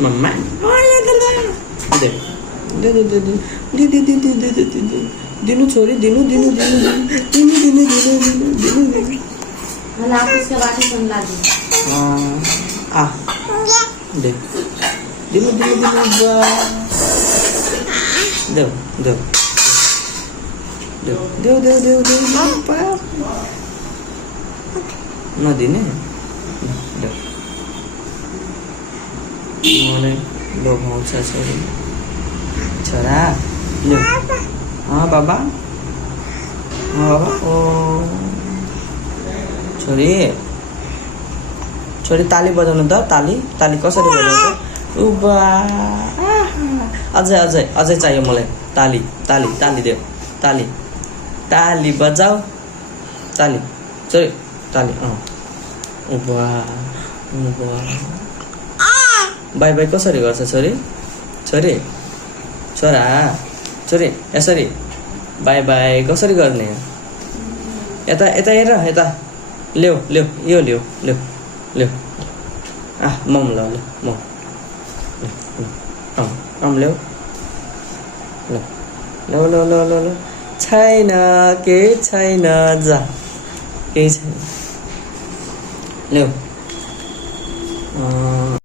Mama. They they they they they they they they they they they they दिनु छोरी दिनु दिनु दिनु दिनु दिनु दिनु दिनु दिनु मला आपस का बाटी सुन ला दे आ दे दिनु दिनु दिनु they they they they they they पा न दिने दे मोरे लोग आउँछ छोरी छोरा ले हाँ बाबा ओ छोरी छोरी ताली बजाउनु त ताली ताली कसरी बजाउँछ उबा अझै अझै अझै चाहियो मलाई ताली ताली ताली देऊ ताली ताली बजाऊ ताली छोरी ताली उबा उबा बाई बाई कसरी गर्छ छोरी छोरी छोरा छोरी यसरी बाई बाई कसरी गर्ने यता यता हेर यता ल्याऊ ल्याऊ यो ल्याऊ ल्याऊ ल्याऊ मम ल ल मम आम ल्याऊ ल ल ल ल ल छैन केही छैन जा केही छैन ल्याऊ